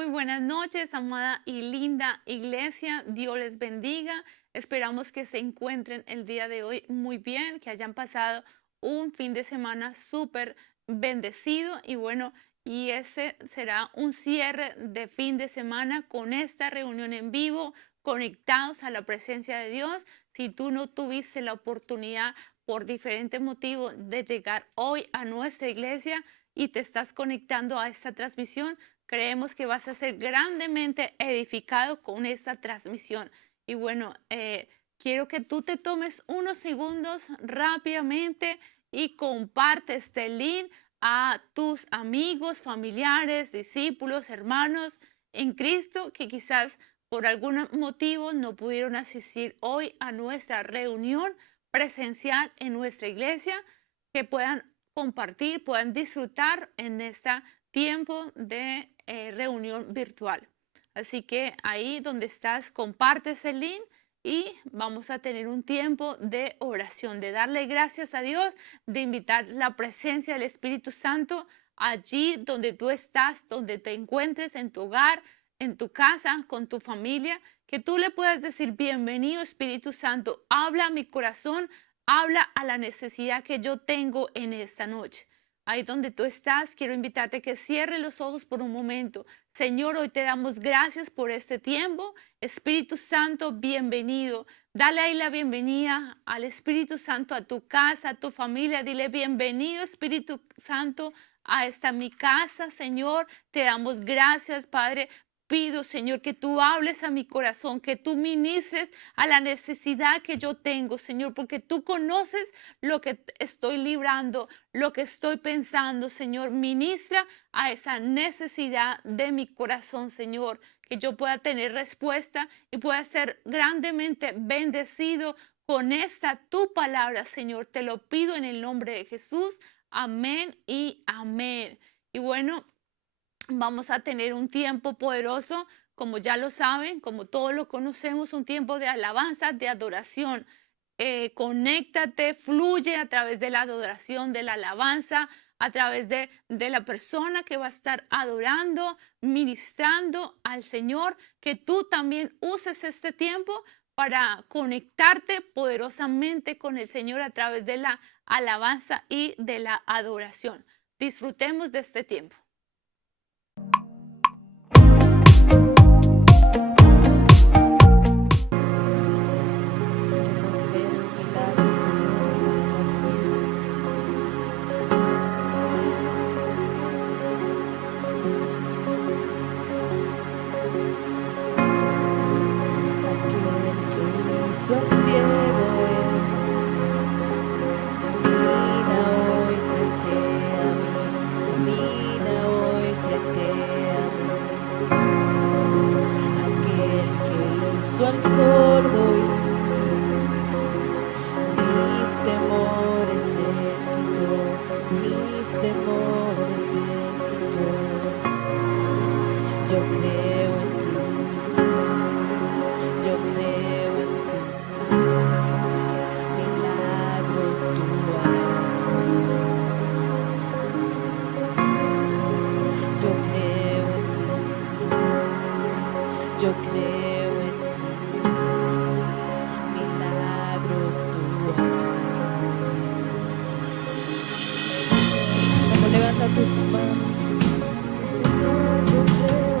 Muy buenas noches, amada y linda iglesia. Dios les bendiga. Esperamos que se encuentren el día de hoy muy bien, que hayan pasado un fin de semana súper bendecido. Y bueno, y ese será un cierre de fin de semana con esta reunión en vivo, conectados a la presencia de Dios. Si tú no tuviste la oportunidad por diferentes motivos de llegar hoy a nuestra iglesia y te estás conectando a esta transmisión, creemos que vas a ser grandemente edificado con esta transmisión. Y bueno, quiero que tú te tomes unos segundos rápidamente y comparte este link a tus amigos, familiares, discípulos, hermanos en Cristo que quizás por algún motivo no pudieron asistir hoy a nuestra reunión presencial en nuestra iglesia, que puedan compartir, puedan disfrutar en esta tiempo de reunión virtual. Así que ahí donde estás, comparte ese link y vamos a tener un tiempo de oración, de darle gracias a Dios, de invitar la presencia del Espíritu Santo allí donde tú estás, donde te encuentres, en tu hogar, en tu casa, con tu familia, que tú le puedas decir: bienvenido Espíritu Santo, habla a mi corazón, habla a la necesidad que yo tengo en esta noche. Ahí donde tú estás, quiero invitarte a que cierres los ojos por un momento. Señor, hoy te damos gracias por este tiempo. Espíritu Santo, bienvenido. Dale ahí la bienvenida al Espíritu Santo a tu casa, a tu familia. Dile: bienvenido Espíritu Santo a esta mi casa, Señor. Te damos gracias, Padre. Pido, Señor, que tú hables a mi corazón, que tú ministres a la necesidad que yo tengo, Señor, porque tú conoces lo que estoy librando, lo que estoy pensando, Señor. Ministra a esa necesidad de mi corazón, Señor, que yo pueda tener respuesta y pueda ser grandemente bendecido con esta tu palabra, Señor. Te lo pido en el nombre de Jesús. Amén y amén. Y bueno, vamos a tener un tiempo poderoso, como ya lo saben, como todos lo conocemos, un tiempo de alabanza, de adoración. Conéctate, fluye a través de la adoración, de la alabanza, a través de la persona que va a estar adorando, ministrando al Señor, que tú también uses este tiempo para conectarte poderosamente con el Señor a través de la alabanza y de la adoración. Disfrutemos de este tiempo. Queremos ver un milagro, Señor, en nuestras vidas. Aquel que hizo al ciego, camina hoy frente a mí, camina hoy frente a mí. Aquel que hizo al sordo y mis temores Él quitó, mis temores Él quitó. Yo creo en ti, yo creo en ti. Milagros tú harás. Yo creo en ti, yo creo en ti. Milagros tú harás. Vamos, levanta tus manos. Señor, yo creo.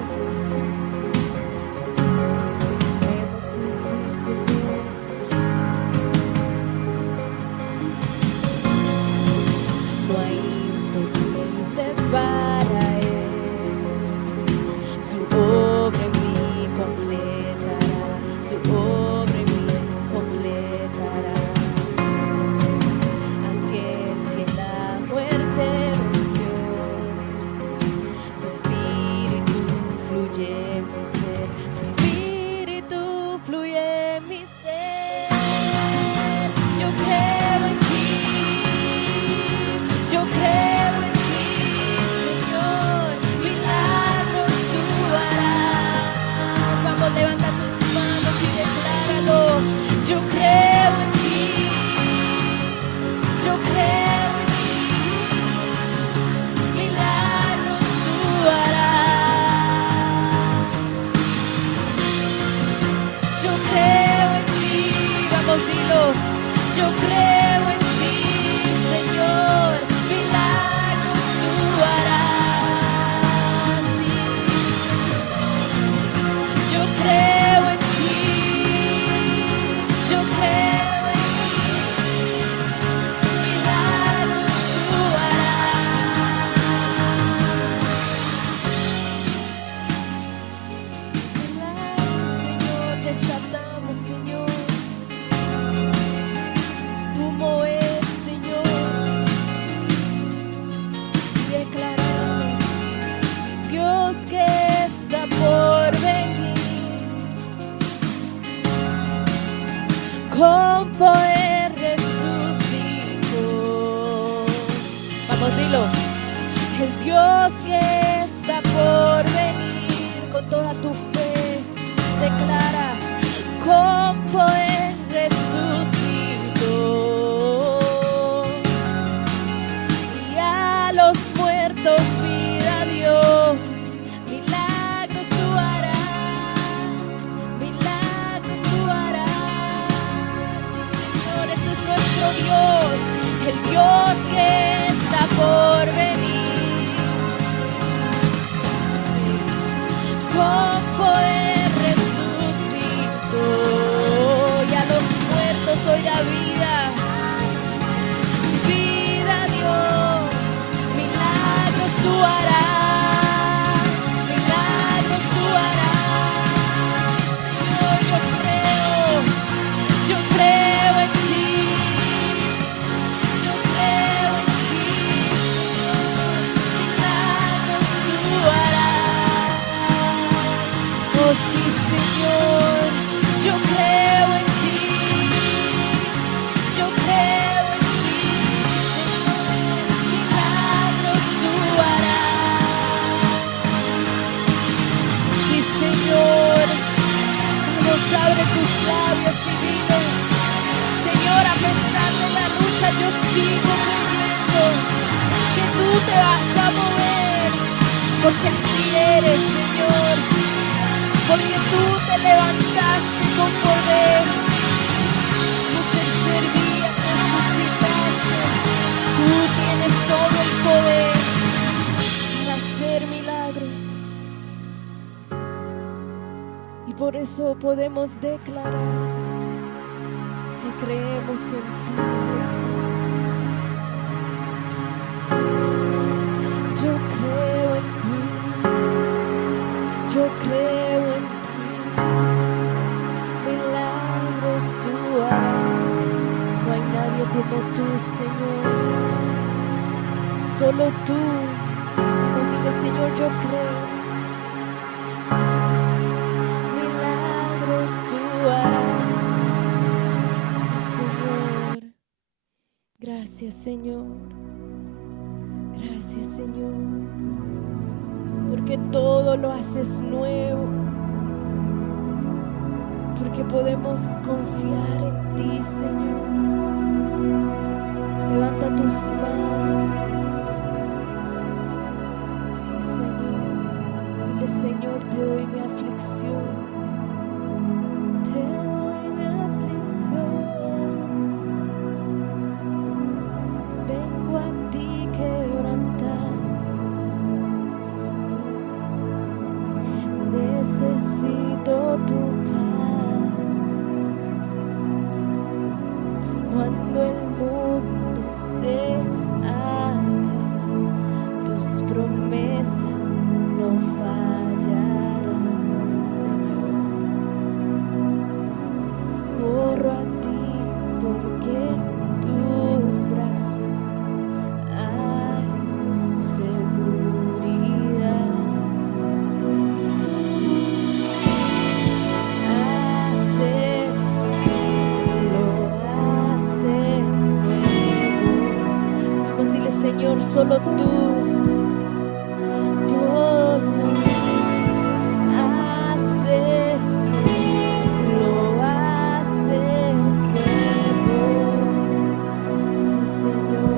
Creemos en ti, Señor. No hay imposibles para Él. Su obra en mí completará. Su obra en mí completará. Aquel que la muerte venció, dilo. El Dios que está por venir, con toda tu fe, declara, con poder resucitó, y a los muertos vida dio. Milagros tú harás, milagros tú harás. Sí, Señor, este es nuestro Dios, el Dios que está por venir. Con poder resucitó, y a los muertos hoy da vida, vida dio. Milagros tú harás, milagros tú harás. Señor, yo creo en ti, yo creo en ti, milagros tú harás. Oh sí, Señor, yo creo en ti, yo creo en ti, Señor, milagros tú harás. Sí, Señor, vamos, abre tus labios y dile, Señor, a pesar de la lucha yo sigo creyendo que tú te vas a mover, porque así eres, Señor. Porque tú te levantaste con poder, tu tercer día resucitaste, tú tienes todo el poder para hacer milagros. Y por eso podemos declarar que creemos en ti, Jesús. Yo creo en ti, yo creo en ti, milagros tú harás. No hay nadie como tú, Señor, solo tú. Vamos, dile, Señor, yo creo, milagros tú harás. Sí, Señor, gracias, Señor, gracias, Señor, porque todo lo haces nuevo, porque podemos confiar en ti, Señor. Levanta tus manos. Sí, Señor. Dile, Señor, te doy mi aflicción. Te doy mi aflicción. Vengo a ti quebrantado. Sí, Señor. Necesito tu paz. Cuando el mundo se acaba, tus promesas no fallarán, sí, Señor. Corro a ti porque tus brazos hay seguridad. Haces, lo haces nuevo. Vamos, dile, Señor, solo tú. Todo lo haces nuevo, lo haces nuevo. Sí, Señor.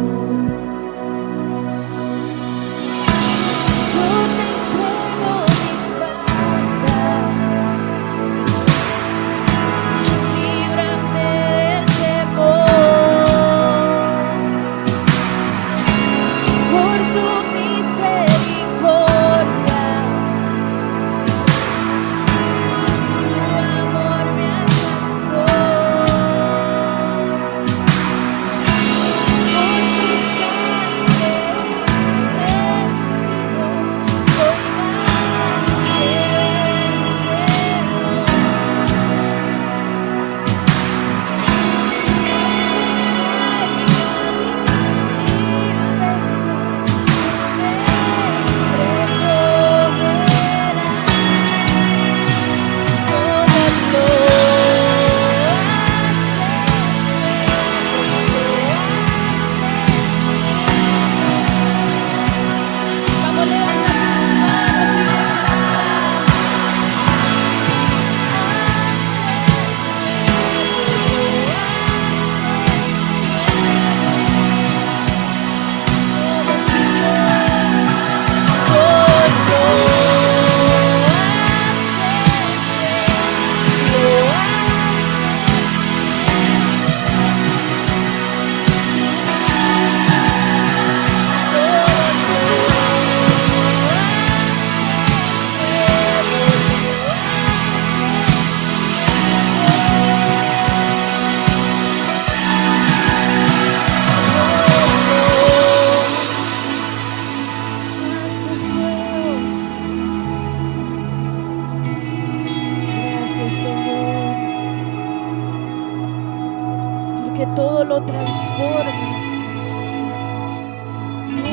Yo te entrego mis faltas. Sí, Señor. Líbrame del temor. Por tu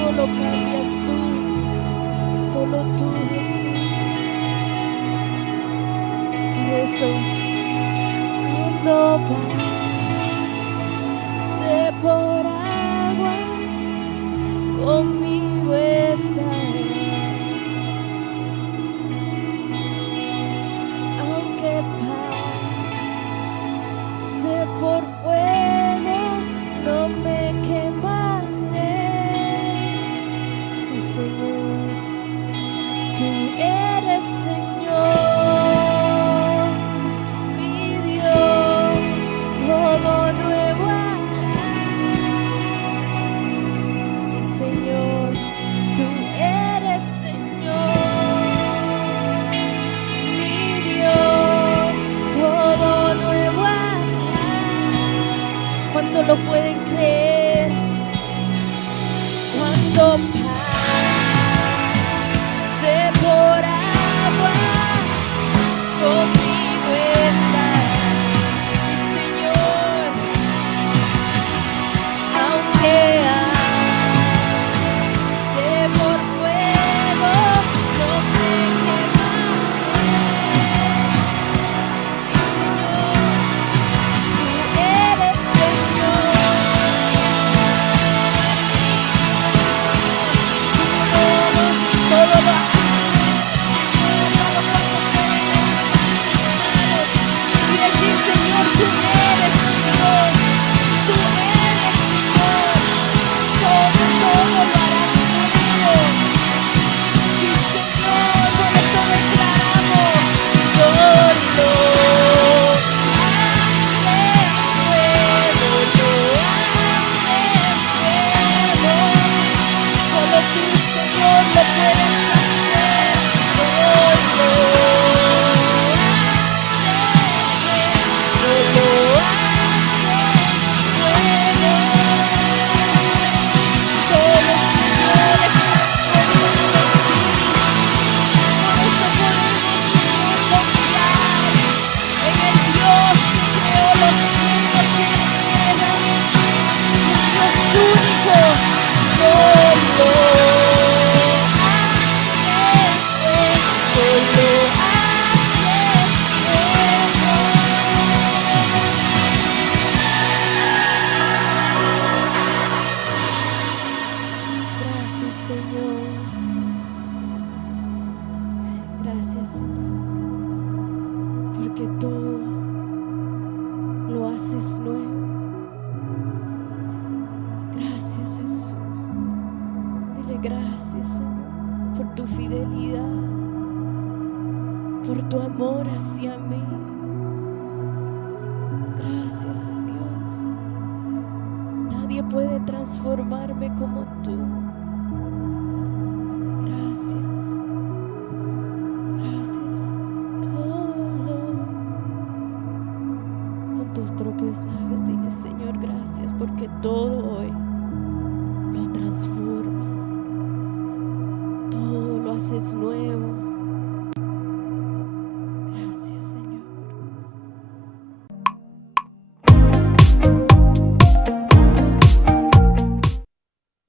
solo cambias tú, solo tú, Jesús. Por eso ando pasé por agua, conmigo estarás. Aunque pase por fuego, no me quemaré. Sí, Señor, tú eres Señor, mi Dios, todo nuevo harás. Sí, Señor, tú eres Señor, mi Dios, todo nuevo harás. ¿Cuánto lo pueden creer? Cuando pase por agua, conmigo estarás. Sí, Señor, aunque ande por fuego, no me quemaré. Sí, Señor, tú eres Señor. Todo lo haces, Señor, para cuando necesitamos. Y decir, Señor, tú eres Dios, tú eres Señor, todo lo harás nuevo. Sí, Señor, por eso declaramos, todo lo haces nuevo, solo tú, Señor, lo puedes hacer. Todo lo haces nuevo. Todo, Señor, estás poniendo en ti. Por eso podemos, Señor, confiar en el Dios que creó los cielos y la tierra, un Dios único. Todo lo Gracias, Señor. Gracias, Señor, porque todo lo haces nuevo. Gracias, Jesús. Dile gracias, Señor, por tu fidelidad, por tu amor hacia mí. Gracias, Dios. Nadie puede transformarme como tú. Gracias. Gracias. Todo con tus propios labios. Dile, Señor, gracias porque todo hoy lo transformas. Todo lo haces nuevo. Gracias, Señor.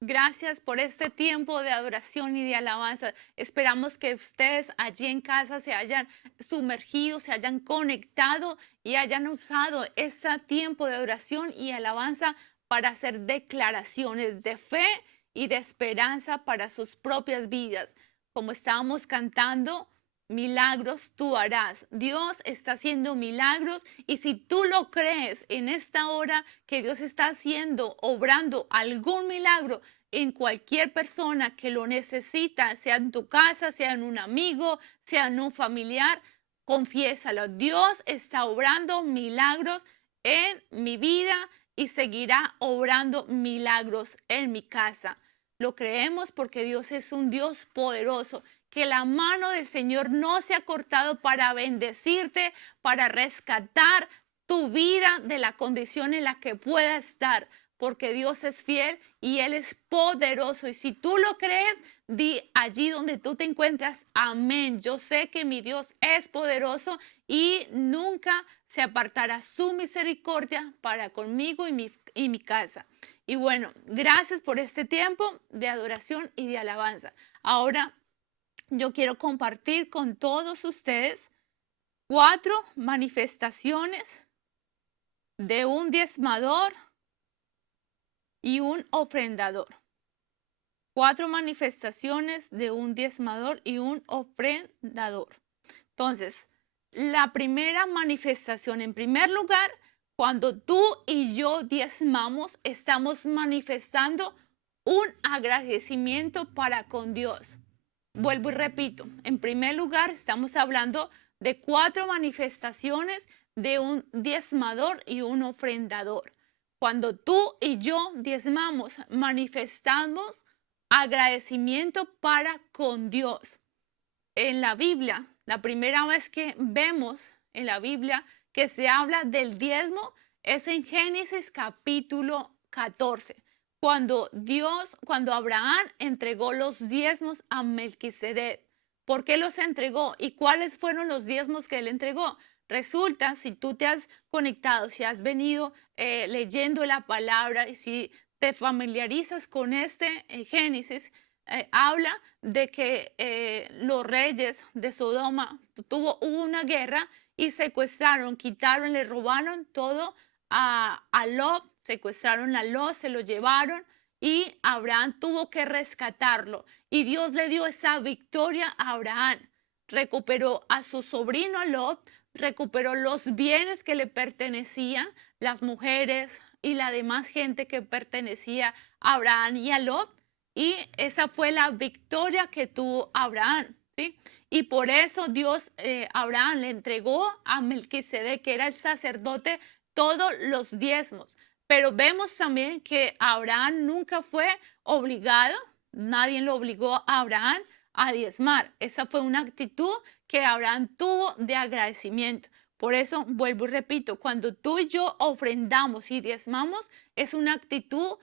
Gracias por este tiempo de adoración y de alabanza. Esperamos que ustedes allí en casa se hayan sumergido, se hayan conectado y hayan usado este tiempo de adoración y alabanza para hacer declaraciones de fe y de esperanza para sus propias vidas. Como estábamos cantando, milagros tú harás. Dios está haciendo milagros y si tú lo crees en esta hora que Dios está haciendo, obrando algún milagro en cualquier persona que lo necesita, sea en tu casa, sea en un amigo, sea en un familiar, confiésalo. Dios está obrando milagros en mi vida y seguirá obrando milagros en mi casa. Lo creemos porque Dios es un Dios poderoso, que la mano del Señor no se ha cortado para bendecirte, para rescatar tu vida de la condición en la que pueda estar, porque Dios es fiel y Él es poderoso. Y si tú lo crees, di allí donde tú te encuentras, amén. Yo sé que mi Dios es poderoso y nunca se apartará su misericordia para conmigo y mi casa. Y bueno, gracias por este tiempo de adoración y de alabanza. Ahora yo quiero compartir con todos ustedes 4 manifestaciones de un diezmador y un ofrendador. 4 manifestaciones de un diezmador y un ofrendador. Entonces, la primera manifestación, en primer lugar, cuando tú y yo diezmamos, estamos manifestando un agradecimiento para con Dios. Vuelvo y repito, en primer lugar, estamos hablando de 4 manifestaciones de un diezmador y un ofrendador. Cuando tú y yo diezmamos, manifestamos agradecimiento para con Dios. En la Biblia, la primera vez que vemos en la Biblia que se habla del diezmo es en Génesis capítulo 14, cuando Abraham entregó los diezmos a Melquisedec. ¿Por qué los entregó? ¿Y cuáles fueron los diezmos que él entregó? Resulta, si tú te has conectado, si has venido leyendo la palabra y si te familiarizas con este Génesis, habla de que los reyes de Sodoma hubo una guerra y secuestraron, quitaron, le robaron todo a Lot, secuestraron a Lot, se lo llevaron y Abraham tuvo que rescatarlo. Y Dios le dio esa victoria a Abraham. Recuperó a su sobrino Lot, recuperó los bienes que le pertenecían, las mujeres y la demás gente que pertenecía a Abraham y a Lot. Y esa fue la victoria que tuvo Abraham, ¿sí? Y por eso Dios, Abraham le entregó a Melquisedec, que era el sacerdote, todos los diezmos. Pero vemos también que Abraham nunca fue obligado, nadie lo obligó a Abraham a diezmar. Esa fue una actitud que Abraham tuvo de agradecimiento. Por eso, vuelvo y repito, cuando tú y yo ofrendamos y diezmamos, es una actitud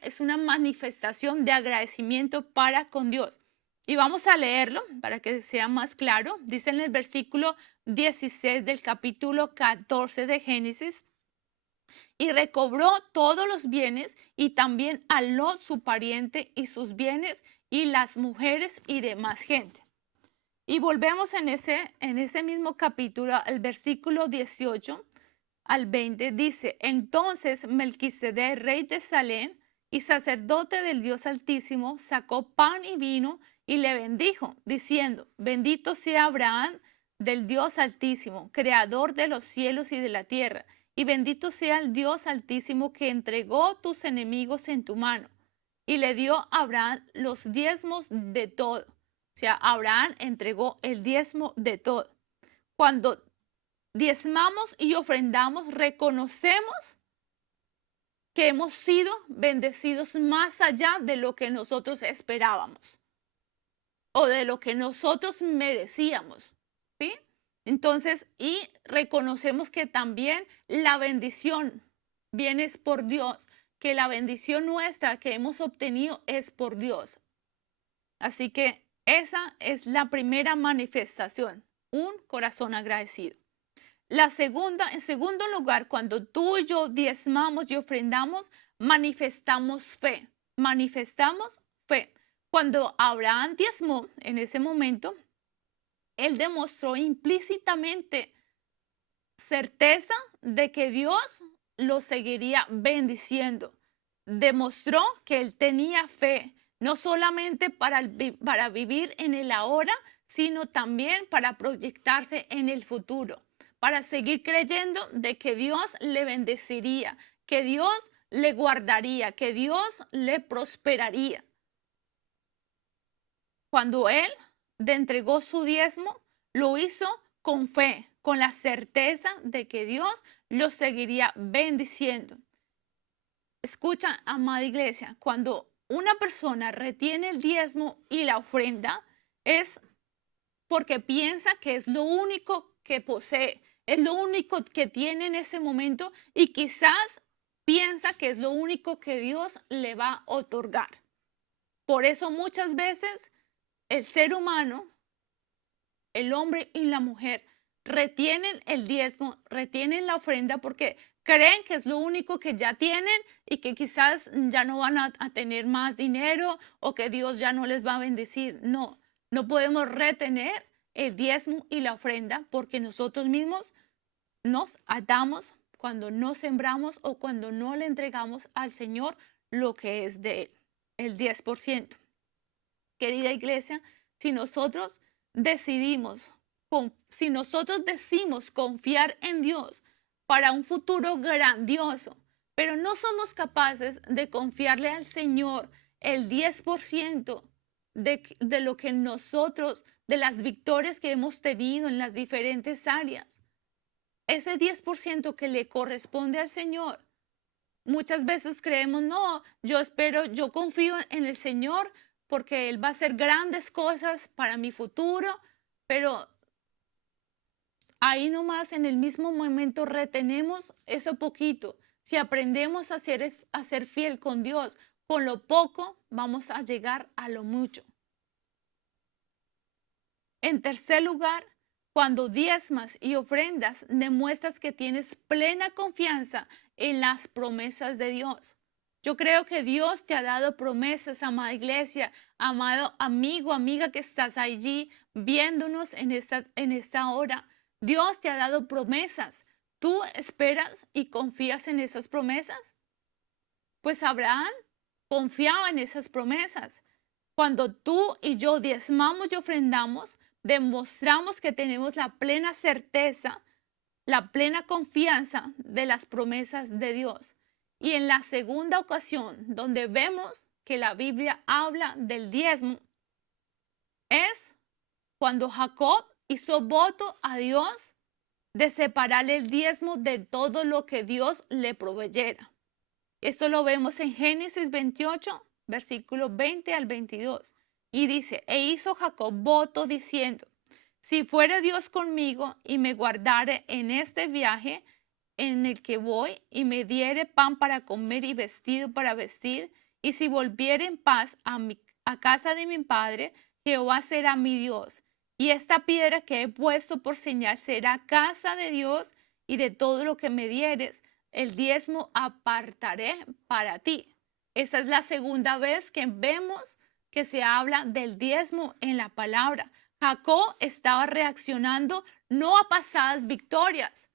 es una manifestación de agradecimiento para con Dios. Y vamos a leerlo para que sea más claro. Dice en el versículo 16 del capítulo 14 de Génesis: y recobró todos los bienes y también a Lot su pariente y sus bienes y las mujeres y demás gente. Y volvemos en ese mismo capítulo, al versículo 18 al 20, dice: entonces Melquisedec, rey de Salem y sacerdote del Dios Altísimo, sacó pan y vino y le bendijo, diciendo: bendito sea Abraham del Dios Altísimo, creador de los cielos y de la tierra, y bendito sea el Dios Altísimo que entregó tus enemigos en tu mano. Y le dio a Abraham los diezmos de todo. O sea, Abraham entregó el diezmo de todo. Cuando diezmamos y ofrendamos, reconocemos que hemos sido bendecidos más allá de lo que nosotros esperábamos o de lo que nosotros merecíamos, ¿sí? Entonces, y reconocemos que también la bendición viene por Dios, que la bendición nuestra que hemos obtenido es por Dios. Así que esa es la primera manifestación, un corazón agradecido. La segunda, en segundo lugar, cuando tú y yo diezmamos y ofrendamos, manifestamos fe. Manifestamos fe. Cuando Abraham diezmó en ese momento, él demostró implícitamente certeza de que Dios lo seguiría bendiciendo. Demostró que él tenía fe, no solamente para vivir en el ahora, sino también para proyectarse en el futuro, para seguir creyendo de que Dios le bendeciría, que Dios le guardaría, que Dios le prosperaría. Cuando él entregó su diezmo, lo hizo con fe, con la certeza de que Dios lo seguiría bendiciendo. Escucha, amada iglesia, cuando una persona retiene el diezmo y la ofrenda, es porque piensa que es lo único que posee, es lo único que tiene en ese momento y quizás piensa que es lo único que Dios le va a otorgar. Por eso muchas veces el ser humano, el hombre y la mujer, retienen el diezmo, retienen la ofrenda porque creen que es lo único que ya tienen y que quizás ya no van a tener más dinero o que Dios ya no les va a bendecir. No, no podemos retener el diezmo y la ofrenda porque nosotros mismos nos atamos cuando no sembramos o cuando no le entregamos al Señor lo que es de Él, el 10%. Querida iglesia, si nosotros decidimos, si nosotros decimos confiar en Dios para un futuro grandioso, pero no somos capaces de confiarle al Señor el 10% de lo que nosotros, de las victorias que hemos tenido en las diferentes áreas, ese 10% que le corresponde al Señor. Muchas veces creemos, no, yo espero, yo confío en el Señor porque Él va a hacer grandes cosas para mi futuro, pero ahí nomás en el mismo momento retenemos eso poquito. Si aprendemos a ser fiel con Dios, con lo poco vamos a llegar a lo mucho. En tercer lugar, cuando diezmas y ofrendas, demuestras que tienes plena confianza en las promesas de Dios. Yo creo que Dios te ha dado promesas, amada iglesia, amado amigo, amiga que estás allí viéndonos en esta hora. Dios te ha dado promesas. ¿Tú esperas y confías en esas promesas? Pues Abraham confiaba en esas promesas. Cuando tú y yo diezmamos y ofrendamos, demostramos que tenemos la plena certeza, la plena confianza de las promesas de Dios. Y en la segunda ocasión donde vemos que la Biblia habla del diezmo es cuando Jacob hizo voto a Dios de separar el diezmo de todo lo que Dios le proveyera. Esto lo vemos en Génesis 28, versículos 20 al 22. Y dice, e hizo Jacob voto diciendo, si fuere Dios conmigo y me guardare en este viaje en el que voy y me diere pan para comer y vestido para vestir, y si volviere en paz a casa de mi padre, Jehová será mi Dios. Y esta piedra que he puesto por señal será casa de Dios, y de todo lo que me dieres, el diezmo apartaré para ti. Esa es la segunda vez que vemos que se habla del diezmo en la palabra. Jacob estaba reaccionando no a pasadas victorias.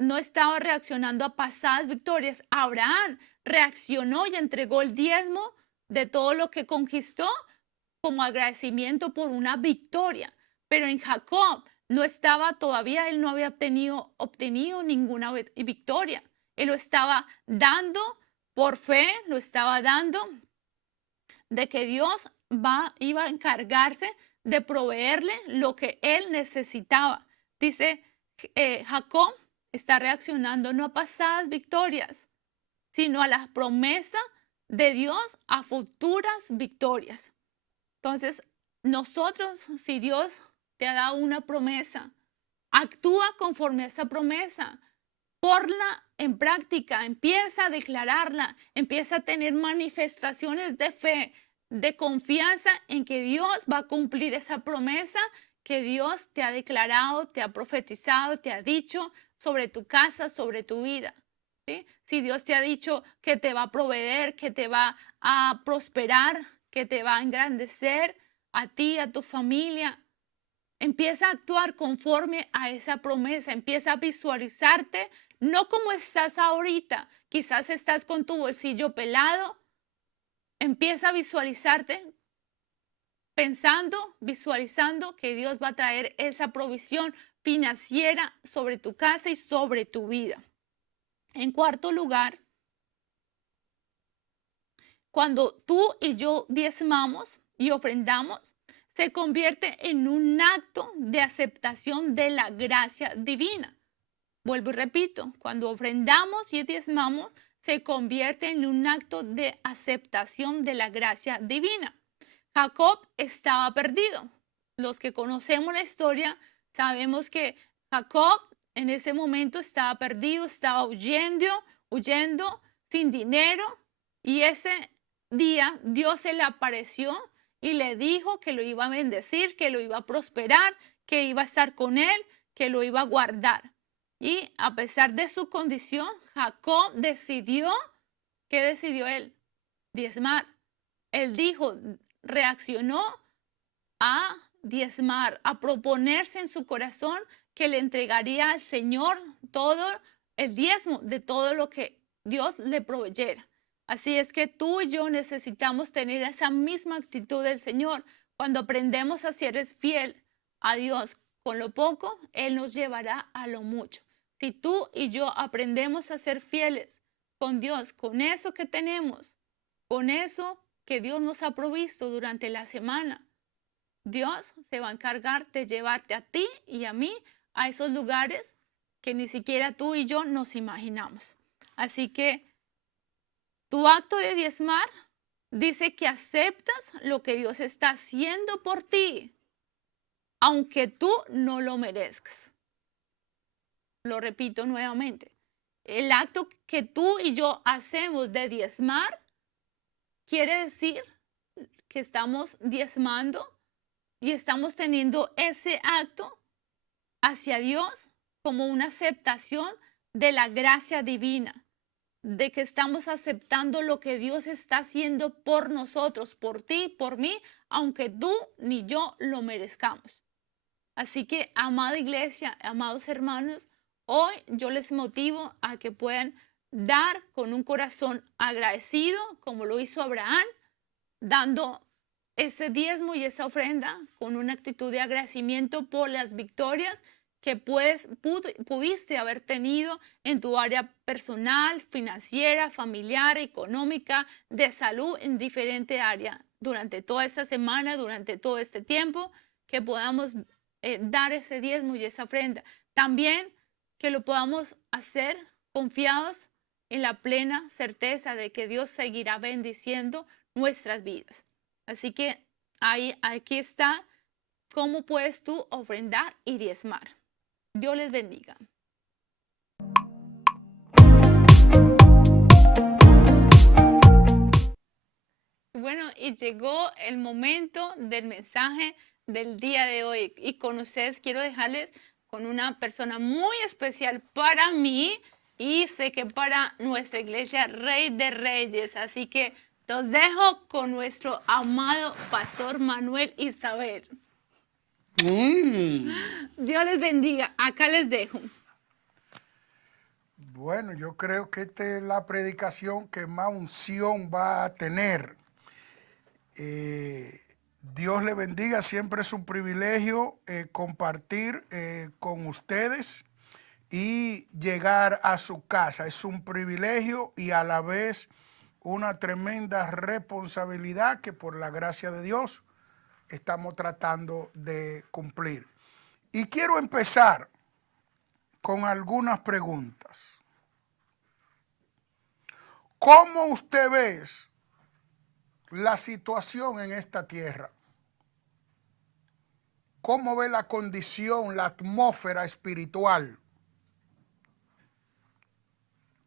No estaba reaccionando a pasadas victorias. Abraham reaccionó y entregó el diezmo de todo lo que conquistó como agradecimiento por una victoria. Pero en Jacob no estaba todavía, él no había obtenido ninguna victoria. Él lo estaba dando por fe, lo estaba dando de que Dios iba a encargarse de proveerle lo que él necesitaba. Dice Jacob está reaccionando no a pasadas victorias, sino a la promesa de Dios a futuras victorias. Entonces, nosotros, si Dios te ha dado una promesa, actúa conforme a esa promesa. Ponla en práctica, empieza a declararla, empieza a tener manifestaciones de fe, de confianza en que Dios va a cumplir esa promesa que Dios te ha declarado, te ha profetizado, te ha dicho sobre tu casa, sobre tu vida. ¿Sí? Si Dios te ha dicho que te va a proveer, que te va a prosperar, que te va a engrandecer a ti, a tu familia, empieza a actuar conforme a esa promesa, empieza a visualizarte, no como estás ahorita, quizás estás con tu bolsillo pelado, empieza a visualizarte pensando, visualizando que Dios va a traer esa provisión financiera sobre tu casa y sobre tu vida. En cuarto lugar, cuando tú y yo diezmamos y ofrendamos, se convierte en un acto de aceptación de la gracia divina. Vuelvo y repito, cuando ofrendamos y diezmamos, se convierte en un acto de aceptación de la gracia divina. Jacob estaba perdido. Los que conocemos la historia sabemos que Jacob en ese momento estaba perdido, estaba huyendo sin dinero, y ese día Dios se le apareció y le dijo que lo iba a bendecir, que lo iba a prosperar, que iba a estar con él, que lo iba a guardar. Y a pesar de su condición, Jacob decidió, ¿qué decidió él? Diezmar. Él dijo, reaccionó a diezmar, a proponerse en su corazón que le entregaría al Señor todo el diezmo de todo lo que Dios le proveyera. Así es que tú y yo necesitamos tener esa misma actitud del Señor. Cuando aprendemos a ser fiel a Dios con lo poco, Él nos llevará a lo mucho. Si tú y yo aprendemos a ser fieles con Dios, con eso que tenemos, con eso que Dios nos ha provisto durante la semana, Dios se va a encargar de llevarte a ti y a mí a esos lugares que ni siquiera tú y yo nos imaginamos. Así que tu acto de diezmar dice que aceptas lo que Dios está haciendo por ti, aunque tú no lo merezcas. Lo repito nuevamente. El acto que tú y yo hacemos de diezmar quiere decir que estamos diezmando y estamos teniendo ese acto hacia Dios como una aceptación de la gracia divina, de que estamos aceptando lo que Dios está haciendo por nosotros, por ti, por mí, aunque tú ni yo lo merezcamos. Así que, amada iglesia, amados hermanos, hoy yo les motivo a que puedan dar con un corazón agradecido, como lo hizo Abraham, dando ese diezmo y esa ofrenda con una actitud de agradecimiento por las victorias que pudiste haber tenido en tu área personal, financiera, familiar, económica, de salud, en diferente área durante toda esta semana, durante todo este tiempo, que podamos dar ese diezmo y esa ofrenda. También que lo podamos hacer confiados en la plena certeza de que Dios seguirá bendiciendo nuestras vidas. Así que aquí está cómo puedes tú ofrendar y diezmar. Dios les bendiga. Bueno, y llegó el momento del mensaje del día de hoy. Y con ustedes quiero dejarles con una persona muy especial para mí y sé que para nuestra iglesia Rey de Reyes. Así que los dejo con nuestro amado pastor Manuel Isabel. Dios les bendiga. Acá les dejo. Bueno, yo creo que esta es la predicación que más unción va a tener. Dios le bendiga, siempre es un privilegio compartir con ustedes y llegar a su casa. Es un privilegio y a la vez una tremenda responsabilidad que por la gracia de Dios estamos tratando de cumplir. Y quiero empezar con algunas preguntas. ¿Cómo usted ve la situación en esta tierra? ¿Cómo ve la condición, la atmósfera espiritual?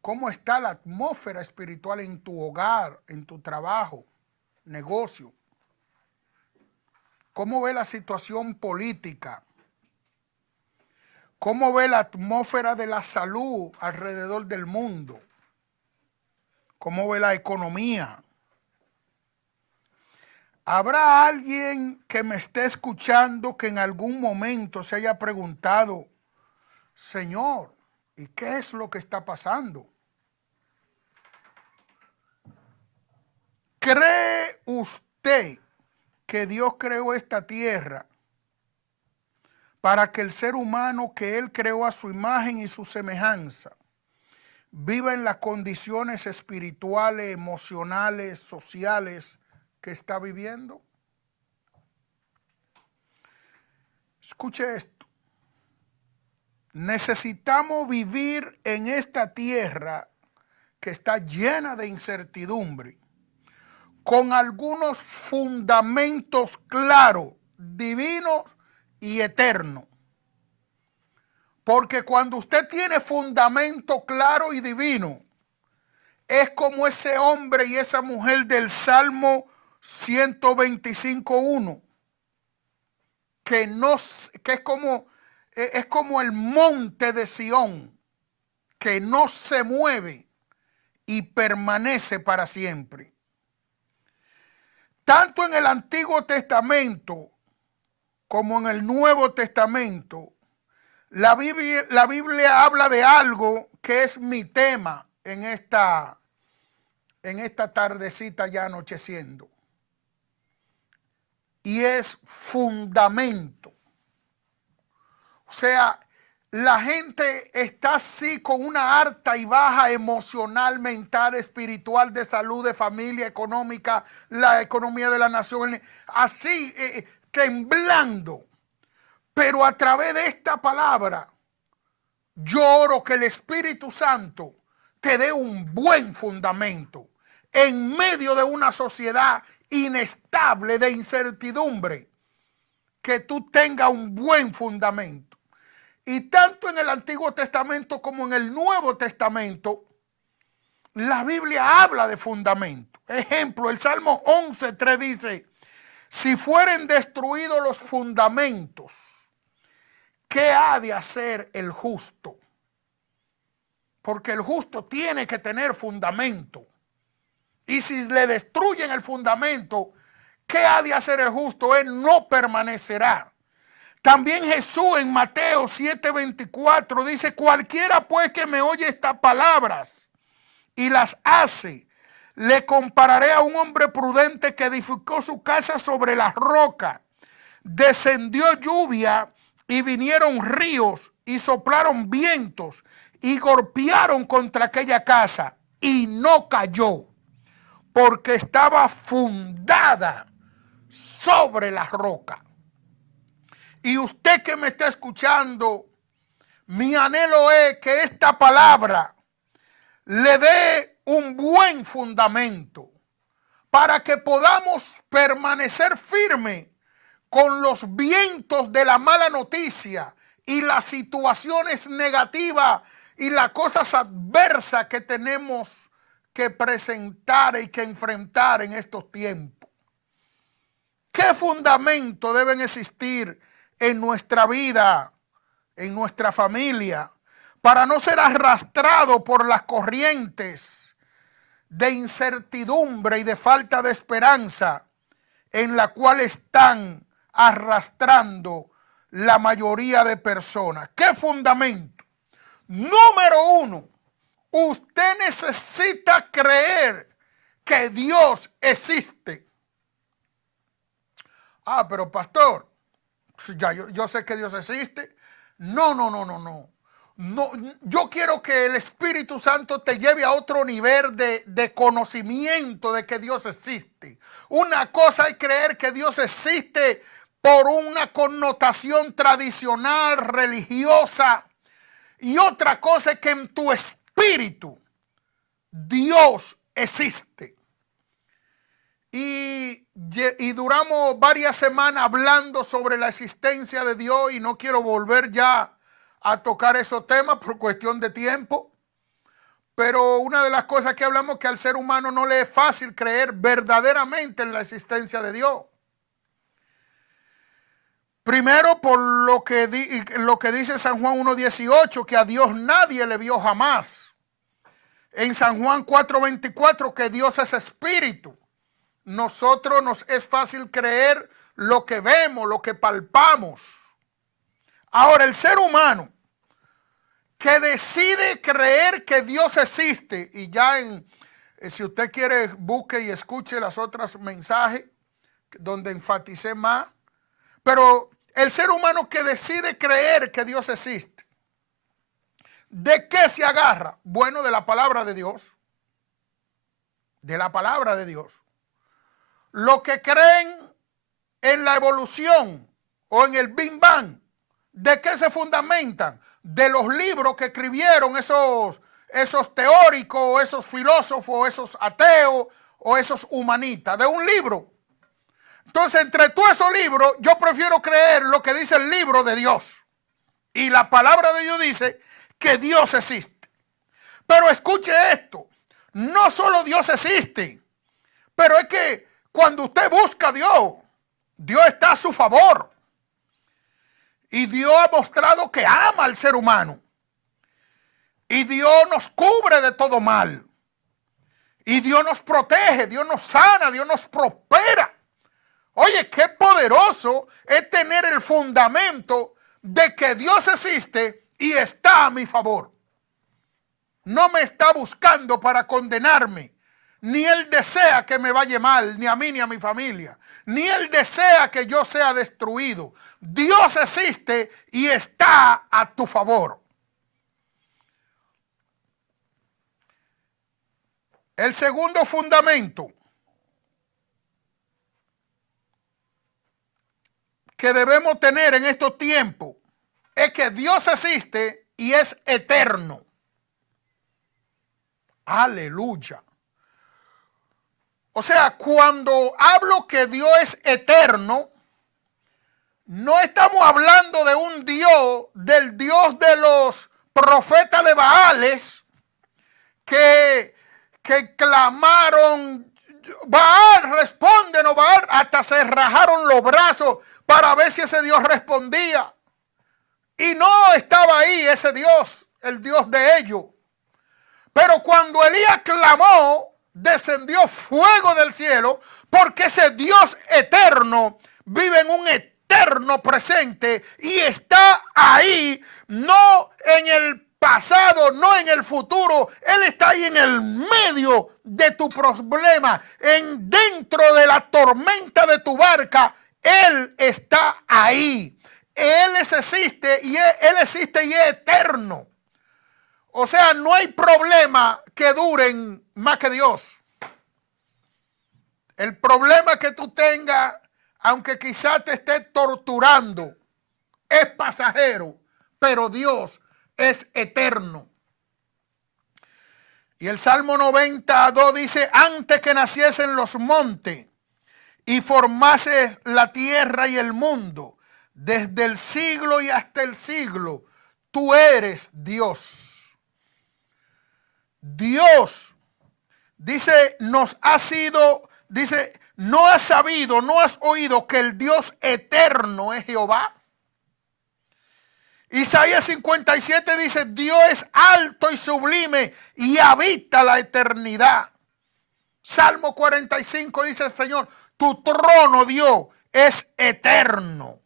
¿Cómo está la atmósfera espiritual en tu hogar, en tu trabajo, negocio? ¿Cómo ve la situación política? ¿Cómo ve la atmósfera de la salud alrededor del mundo? ¿Cómo ve la economía? ¿Habrá alguien que me esté escuchando que en algún momento se haya preguntado, Señor, ¿y qué es lo que está pasando? ¿Cree usted que Dios creó esta tierra para que el ser humano que Él creó a su imagen y su semejanza viva en las condiciones espirituales, emocionales, sociales que está viviendo? Escuche esto. Necesitamos vivir en esta tierra que está llena de incertidumbre, con algunos fundamentos claros, divinos y eternos. Porque cuando usted tiene fundamento claro y divino, es como ese hombre y esa mujer del Salmo 125:1, que es como es como el monte de Sión, que no se mueve y permanece para siempre. Tanto en el Antiguo Testamento como en el Nuevo Testamento, la Biblia habla de algo que es mi tema en esta tardecita ya anocheciendo. Y es fundamento. O sea, la gente está así con una alta y baja emocional, mental, espiritual, de salud, de familia, económica, la economía de la nación, así temblando. Pero a través de esta palabra, yo oro que el Espíritu Santo te dé un buen fundamento en medio de una sociedad inestable, de incertidumbre, que tú tengas un buen fundamento. Y tanto en el Antiguo Testamento como en el Nuevo Testamento, la Biblia habla de fundamento. Ejemplo, el Salmo 11:3 dice: si fueren destruidos los fundamentos, ¿qué ha de hacer el justo? Porque el justo tiene que tener fundamento. Y si le destruyen el fundamento, ¿qué ha de hacer el justo? Él no permanecerá. También Jesús en Mateo 7:24 dice: cualquiera pues que me oye estas palabras y las hace, le compararé a un hombre prudente que edificó su casa sobre la roca. Descendió lluvia y vinieron ríos y soplaron vientos y golpearon contra aquella casa y no cayó, porque estaba fundada sobre la roca. Y usted que me está escuchando, mi anhelo es que esta palabra le dé un buen fundamento para que podamos permanecer firmes con los vientos de la mala noticia y las situaciones negativas y las cosas adversas que tenemos que presentar y que enfrentar en estos tiempos. ¿Qué fundamento deben existir en nuestra vida, en nuestra familia, para no ser arrastrado por las corrientes de incertidumbre y de falta de esperanza en la cual están arrastrando la mayoría de personas? ¿Qué fundamento? Número uno, usted necesita creer que Dios existe. Ah, pero pastor, ya yo sé que Dios existe. No. Yo quiero que el Espíritu Santo te lleve a otro nivel de conocimiento de que Dios existe. Una cosa es creer que Dios existe por una connotación tradicional, religiosa, y otra cosa es que en tu espíritu Dios existe. Y duramos varias semanas hablando sobre la existencia de Dios y no quiero volver ya a tocar esos temas por cuestión de tiempo. Pero una de las cosas que hablamos es que al ser humano no le es fácil creer verdaderamente en la existencia de Dios. Primero por lo que dice San Juan 1:18, que a Dios nadie le vio jamás. En San Juan 4:24, que Dios es espíritu. Nosotros nos es fácil creer lo que vemos, lo que palpamos. Ahora, el ser humano que decide creer que Dios existe, y ya si usted quiere, busque y escuche las otras mensajes donde enfaticé más, pero el ser humano que decide creer que Dios existe, ¿de qué se agarra? Bueno, de la palabra de Dios. De la palabra de Dios. Los que creen en la evolución o en el Big Bang, ¿de qué se fundamentan? De los libros que escribieron esos teóricos, esos filósofos, esos ateos o esos humanistas. De un libro. Entonces, entre todos esos libros, yo prefiero creer lo que dice el libro de Dios. Y la palabra de Dios dice que Dios existe. Pero escuche esto, no solo Dios existe, pero es que cuando usted busca a Dios, Dios está a su favor. Y Dios ha mostrado que ama al ser humano. Y Dios nos cubre de todo mal. Y Dios nos protege, Dios nos sana, Dios nos prospera. Oye, qué poderoso es tener el fundamento de que Dios existe y está a mi favor. No me está buscando para condenarme. Ni Él desea que me vaya mal, ni a mí ni a mi familia. Ni Él desea que yo sea destruido. Dios existe y está a tu favor. El segundo fundamento que debemos tener en estos tiempos es que Dios existe y es eterno. Aleluya. O sea, cuando hablo que Dios es eterno, no estamos hablando de un Dios, del Dios de los profetas de Baales, que clamaron, Baal, respóndenos, Baal, hasta se rajaron los brazos para ver si ese Dios respondía. Y no estaba ahí ese Dios, el Dios de ellos. Pero cuando Elías clamó, descendió fuego del cielo, porque ese Dios eterno vive en un eterno presente y está ahí, no en el pasado, no en el futuro. Él está ahí en el medio de tu problema, dentro de la tormenta de tu barca. Él está ahí. Él existe y es eterno. O sea, no hay problema que duren más que Dios. El problema que tú tengas, aunque quizás te esté torturando, es pasajero, pero Dios es eterno. Y el Salmo 92 dice: antes que naciesen los montes y formases la tierra y el mundo, desde el siglo y hasta el siglo, tú eres Dios. Dios, dice, nos ha sido, dice, no has sabido, no has oído que el Dios eterno es Jehová. Isaías 57 dice: Dios es alto y sublime y habita la eternidad. Salmo 45 dice: Señor, tu trono, Dios, es eterno.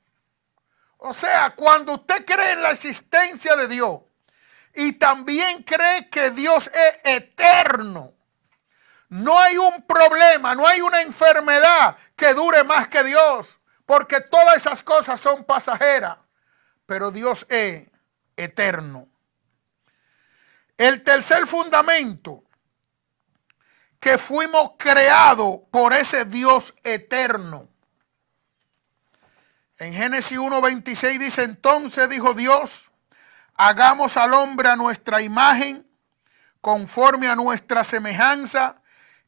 O sea, cuando usted cree en la existencia de Dios y también cree que Dios es eterno, no hay un problema, no hay una enfermedad que dure más que Dios, porque todas esas cosas son pasajeras, pero Dios es eterno. El tercer fundamento, que fuimos creados por ese Dios eterno. En Génesis 1:26 dice: entonces dijo Dios, hagamos al hombre a nuestra imagen, conforme a nuestra semejanza,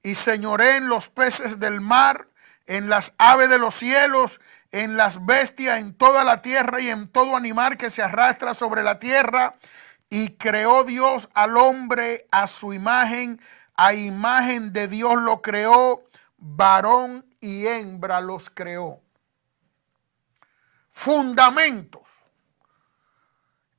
y señoreen los peces del mar, en las aves de los cielos, en las bestias, en toda la tierra y en todo animal que se arrastra sobre la tierra. Y creó Dios al hombre a su imagen, a imagen de Dios lo creó, varón y hembra los creó. Fundamentos.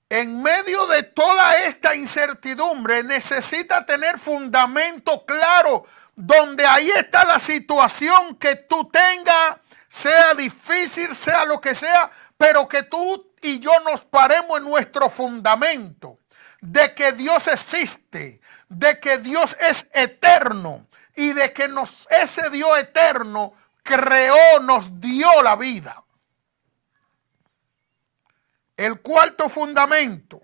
En medio de toda esta incertidumbre necesita tener fundamento claro, donde ahí está la situación que tú tengas, sea difícil, sea lo que sea, pero que tú y yo nos paremos en nuestro fundamento de que Dios existe, de que Dios es eterno y de que ese Dios eterno creó, nos dio la vida. El cuarto fundamento: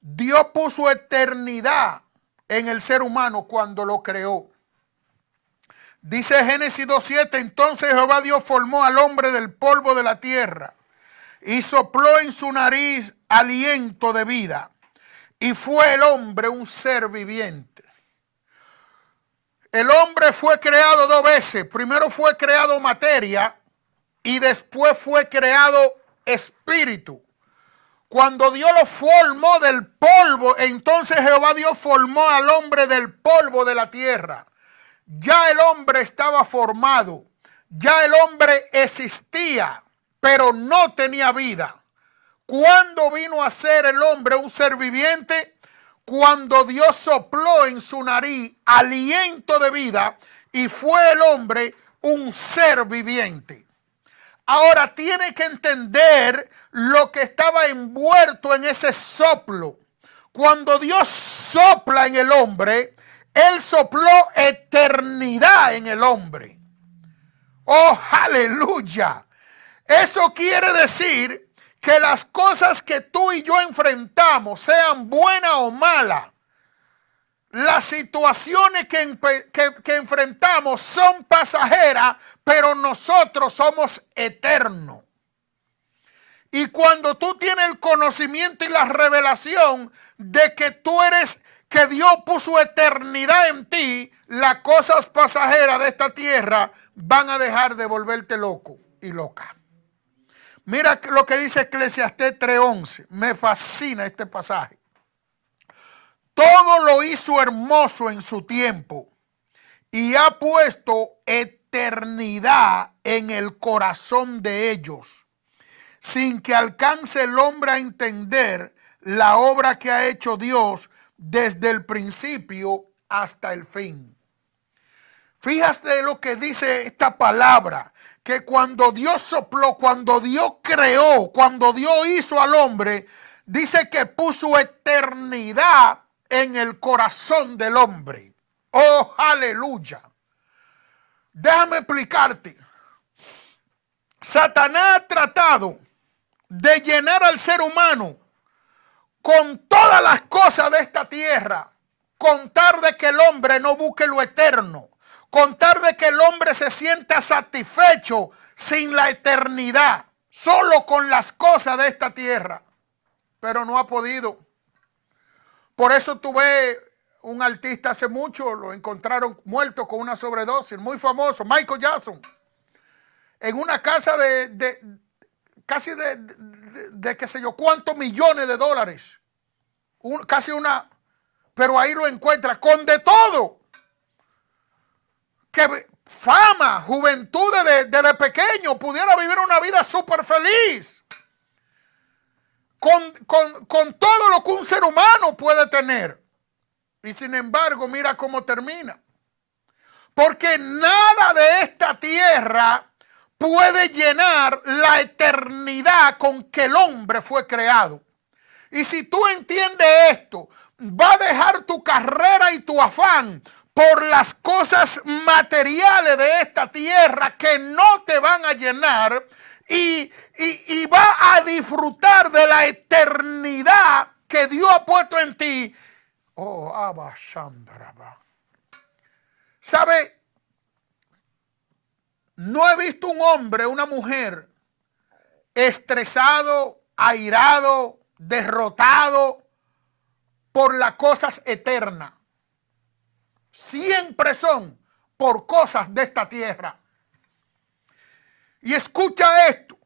Dios puso eternidad en el ser humano cuando lo creó. Dice Génesis 2:7: entonces Jehová Dios formó al hombre del polvo de la tierra y sopló en su nariz aliento de vida, y fue el hombre un ser viviente. El hombre fue creado dos veces. Primero fue creado materia y después fue creado espíritu. Cuando Dios lo formó del polvo, entonces Jehová Dios formó al hombre del polvo de la tierra. Ya el hombre estaba formado, ya el hombre existía, pero no tenía vida. ¿Cuándo vino a ser el hombre un ser viviente? Cuando Dios sopló en su nariz aliento de vida y fue el hombre un ser viviente. Ahora tiene que entender lo que estaba envuelto en ese soplo. Cuando Dios sopla en el hombre, Él sopló eternidad en el hombre. ¡Oh, aleluya! Eso quiere decir que las cosas que tú y yo enfrentamos, sean buenas o malas, las situaciones que enfrentamos son pasajeras, pero nosotros somos eternos. Y cuando tú tienes el conocimiento y la revelación de que tú eres, que Dios puso eternidad en ti, las cosas pasajeras de esta tierra van a dejar de volverte loco y loca. Mira lo que dice Eclesiastés 3:11. Me fascina este pasaje. Todo lo hizo hermoso en su tiempo y ha puesto eternidad en el corazón de ellos, sin que alcance el hombre a entender la obra que ha hecho Dios desde el principio hasta el fin. Fíjate lo que dice esta palabra, que cuando Dios sopló, cuando Dios creó, cuando Dios hizo al hombre, dice que puso eternidad en el corazón del hombre. ¡Oh, aleluya! Déjame explicarte. Satanás ha tratado de llenar al ser humano con todas las cosas de esta tierra, con tal de que el hombre no busque lo eterno, con tal de que el hombre se sienta satisfecho sin la eternidad, solo con las cosas de esta tierra, pero no ha podido. Por eso tuve un artista hace mucho, lo encontraron muerto con una sobredosis, muy famoso, Michael Jackson, en una casa casi de qué sé yo cuántos millones de dólares, casi una, pero ahí lo encuentra con de todo, que fama, juventud desde pequeño, pudiera vivir una vida súper feliz, con todo lo que un ser humano puede tener. Y sin embargo, mira cómo termina. Porque nada de esta tierra puede llenar la eternidad con que el hombre fue creado. Y si tú entiendes esto, va a dejar tu carrera y tu afán por las cosas materiales de esta tierra que no te van a llenar y va a disfrutar de la eternidad que Dios ha puesto en ti. Oh, Abba Shandaraba. ¿Sabe? No he visto un hombre, una mujer estresado, airado, derrotado por las cosas eternas. Siempre son por cosas de esta tierra. Y escucha esto.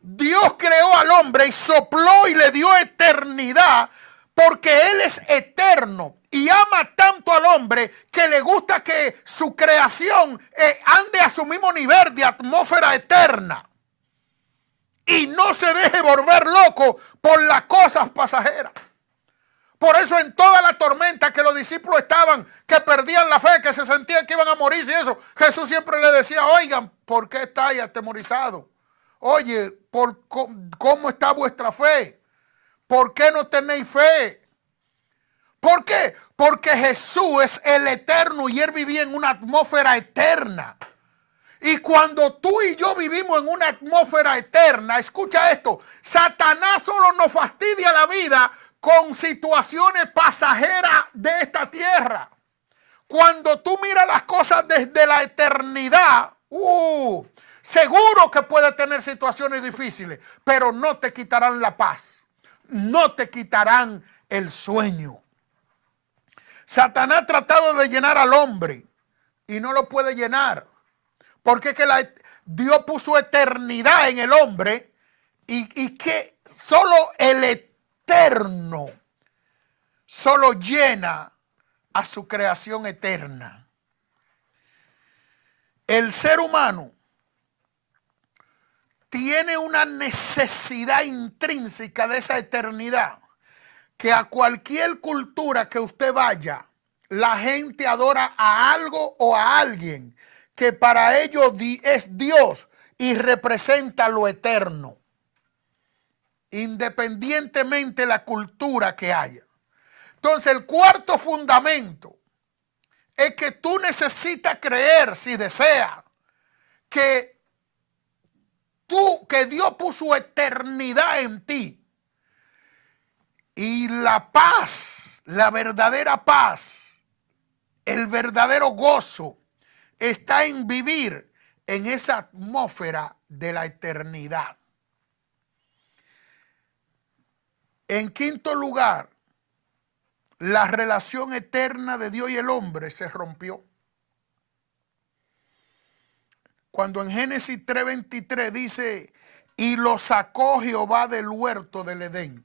Dios creó al hombre y sopló y le dio eternidad porque Él es eterno y ama tanto al hombre que le gusta que su creación ande a su mismo nivel de atmósfera eterna y no se deje volver loco por las cosas pasajeras. Por eso en toda la tormenta que los discípulos estaban, que perdían la fe, que se sentían que iban a morir y eso, Jesús siempre le decía, oigan, ¿por qué estáis atemorizados? Oye, ¿cómo está vuestra fe? ¿Por qué no tenéis fe? ¿Por qué? Porque Jesús es el eterno y Él vivía en una atmósfera eterna. Y cuando tú y yo vivimos en una atmósfera eterna, escucha esto, Satanás solo nos fastidia la vida con situaciones pasajeras de esta tierra. Cuando tú miras las cosas desde la eternidad, seguro que puedes tener situaciones difíciles, pero no te quitarán la paz, no te quitarán el sueño. Satanás ha tratado de llenar al hombre y no lo puede llenar, porque es que Dios puso eternidad en el hombre y que solo el eterno solo llena a su creación eterna. El ser humano tiene una necesidad intrínseca de esa eternidad, que a cualquier cultura que usted vaya, la gente adora a algo o a alguien que para ellos es Dios y representa lo eterno, independientemente de la cultura que haya. Entonces, el cuarto fundamento es que tú necesitas creer, si deseas, que Dios puso eternidad en ti. Y la paz, la verdadera paz, el verdadero gozo está en vivir en esa atmósfera de la eternidad. En quinto lugar, la relación eterna de Dios y el hombre se rompió. Cuando en Génesis 3:23 dice, y lo sacó Jehová del huerto del Edén.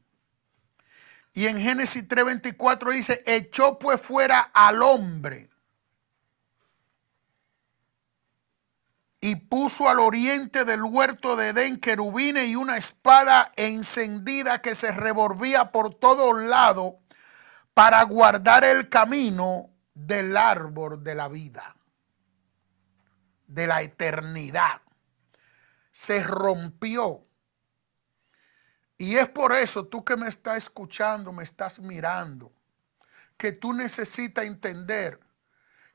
Y en Génesis 3:24 dice, echó pues fuera al hombre y puso al oriente del huerto de Edén querubines y una espada encendida que se revolvía por todos lados para guardar el camino del árbol de la vida, de la eternidad. Se rompió. Y es por eso, tú que me estás escuchando, me estás mirando, que tú necesitas entender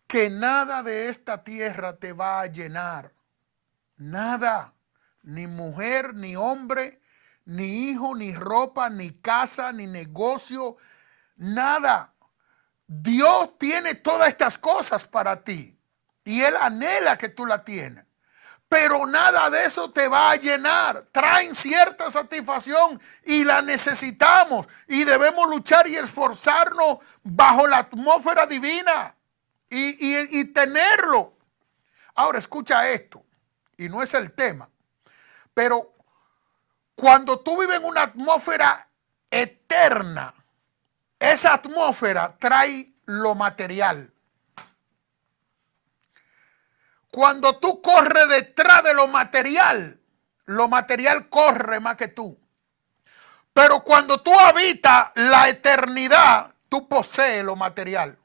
que nada de esta tierra te va a llenar. Nada. Ni mujer, ni hombre, ni hijo, ni ropa, ni casa, ni negocio. Nada. Dios tiene todas estas cosas para ti. Y Él anhela que tú la tienes. Pero nada de eso te va a llenar. Traen cierta satisfacción y la necesitamos. Y debemos luchar y esforzarnos bajo la atmósfera divina. Y tenerlo. Ahora escucha esto. Y no es el tema. Pero cuando tú vives en una atmósfera eterna, esa atmósfera trae lo material. Cuando tú corres detrás de lo material corre más que tú. Pero cuando tú habitas la eternidad, tú posees lo material.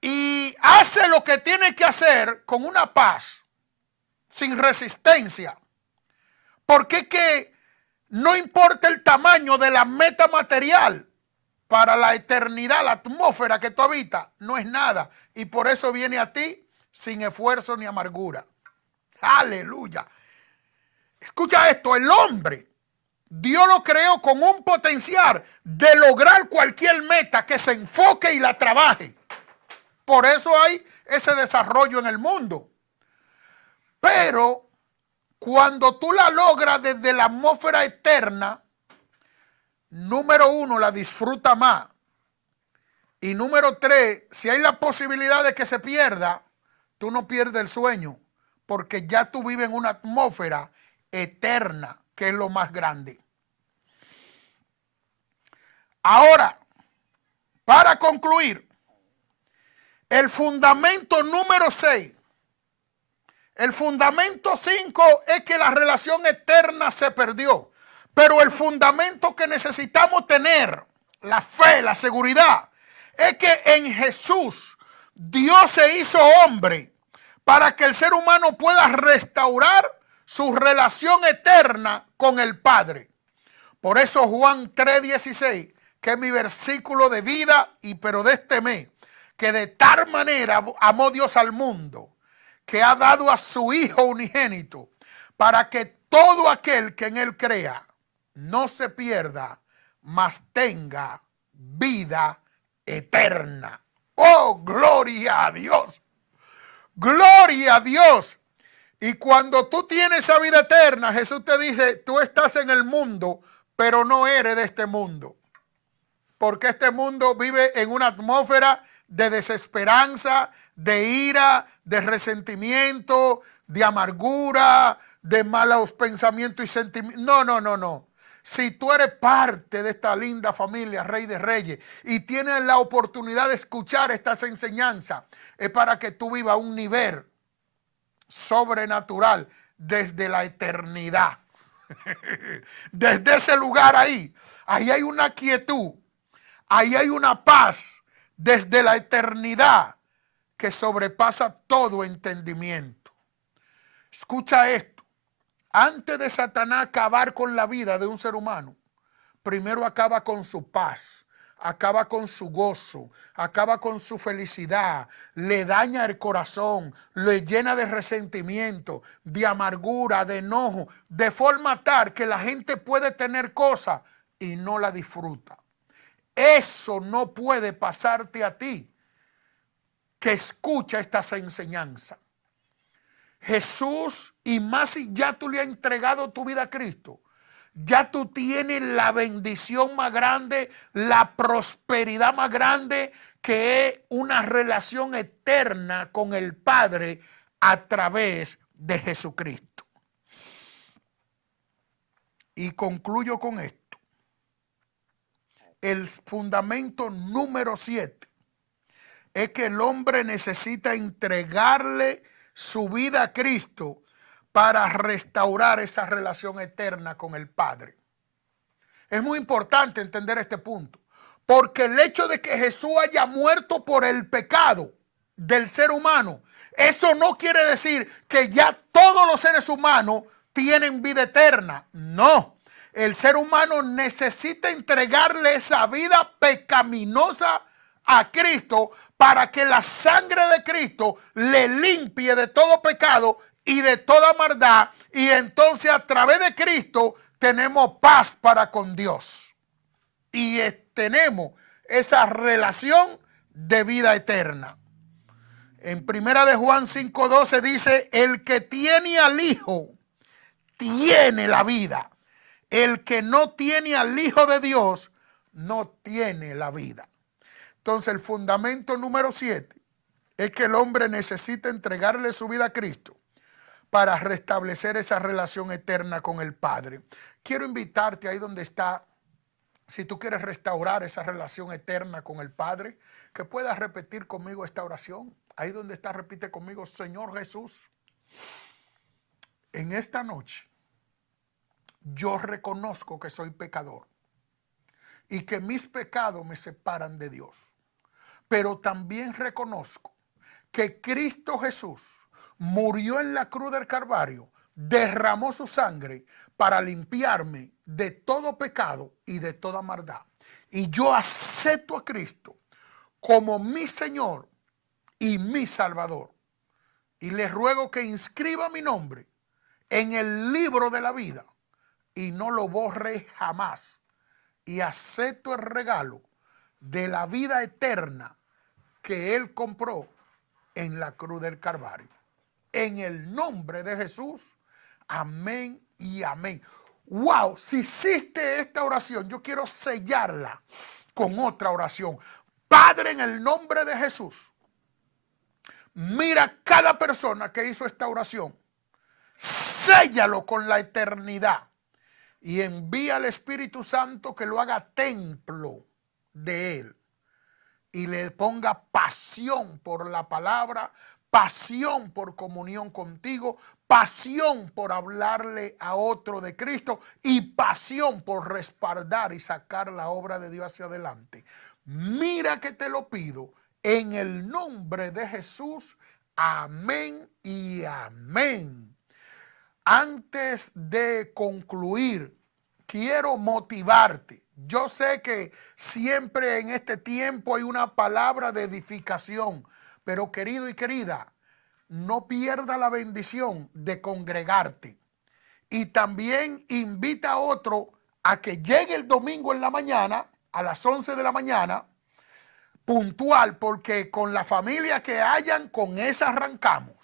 Y hace lo que tiene que hacer con una paz, sin resistencia. Porque es que no importa el tamaño de la meta material, para la eternidad, la atmósfera que tú habitas, no es nada. Y por eso viene a ti sin esfuerzo ni amargura. Aleluya. Escucha esto, el hombre, Dios lo creó con un potencial de lograr cualquier meta que se enfoque y la trabaje. Por eso hay ese desarrollo en el mundo. Pero cuando tú la logras desde la atmósfera eterna, número uno, la disfruta más. Y número tres, si hay la posibilidad de que se pierda, tú no pierdes el sueño, porque ya tú vives en una atmósfera eterna, que es lo más grande. Ahora, para concluir, el fundamento número 6. El fundamento 5 es que la relación eterna se perdió. Pero el fundamento que necesitamos tener, la fe, la seguridad, es que en Jesús Dios se hizo hombre para que el ser humano pueda restaurar su relación eterna con el Padre. Por eso Juan 3:16, que es mi versículo de vida, pero de este mes, que de tal manera amó Dios al mundo, que ha dado a su Hijo unigénito, para que todo aquel que en Él crea no se pierda, mas tenga vida eterna. ¡Oh, gloria a Dios! ¡Gloria a Dios! Y cuando tú tienes esa vida eterna, Jesús te dice, tú estás en el mundo, pero no eres de este mundo. Porque este mundo vive en una atmósfera de desesperanza, de ira, de resentimiento, de amargura, de malos pensamientos y sentimientos. No. Si tú eres parte de esta linda familia Rey de Reyes y tienes la oportunidad de escuchar estas enseñanzas, es para que tú vivas un nivel sobrenatural desde la eternidad. Desde ese lugar ahí hay una quietud, ahí hay una paz desde la eternidad que sobrepasa todo entendimiento. Escucha esto, antes de Satanás acabar con la vida de un ser humano, primero acaba con su paz, acaba con su gozo, acaba con su felicidad, le daña el corazón, le llena de resentimiento, de amargura, de enojo, de forma tal que la gente puede tener cosas y no la disfruta. Eso no puede pasarte a ti que escucha estas enseñanzas. Jesús, y más si ya tú le has entregado tu vida a Cristo, ya tú tienes la bendición más grande, la prosperidad más grande, que es una relación eterna con el Padre a través de Jesucristo. Y concluyo con esto. El fundamento número 7 es que el hombre necesita entregarle su vida a Cristo para restaurar esa relación eterna con el Padre. Es muy importante entender este punto, porque el hecho de que Jesús haya muerto por el pecado del ser humano, eso no quiere decir que ya todos los seres humanos tienen vida eterna. No, el ser humano necesita entregarle esa vida pecaminosa a Cristo para que la sangre de Cristo le limpie de todo pecado y de toda maldad, y entonces a través de Cristo tenemos paz para con Dios y tenemos esa relación de vida eterna. En 1 de Juan 5:12 dice: el que tiene al Hijo tiene la vida, el que no tiene al Hijo de Dios no tiene la vida. Entonces el fundamento número 7 es que el hombre necesita entregarle su vida a Cristo para restablecer esa relación eterna con el Padre. Quiero invitarte ahí donde está, si tú quieres restaurar esa relación eterna con el Padre, que puedas repetir conmigo esta oración. Ahí donde está, repite conmigo: Señor Jesús, en esta noche yo reconozco que soy pecador y que mis pecados me separan de Dios. Pero también reconozco que Cristo Jesús murió en la cruz del Calvario, derramó su sangre para limpiarme de todo pecado y de toda maldad. Y yo acepto a Cristo como mi Señor y mi Salvador. Y le ruego que inscriba mi nombre en el libro de la vida y no lo borre jamás. Y acepto el regalo de la vida eterna que Él compró en la cruz del Calvario. En el nombre de Jesús, amén y amén. Wow, si hiciste esta oración, yo quiero sellarla con otra oración. Padre, en el nombre de Jesús, mira cada persona que hizo esta oración, séllalo con la eternidad y envía al Espíritu Santo que lo haga templo de Él y le ponga pasión por la palabra, pasión por comunión contigo, pasión por hablarle a otro de Cristo y pasión por respaldar y sacar la obra de Dios hacia adelante. Mira que te lo pido en el nombre de Jesús. Amén y amén. Antes de concluir, quiero motivarte. Yo sé que siempre en este tiempo hay una palabra de edificación, pero querido y querida, no pierda la bendición de congregarte. Y también invita a otro a que llegue el domingo en la mañana, a las 11 de la mañana, puntual, porque con la familia que hayan, con esa arrancamos.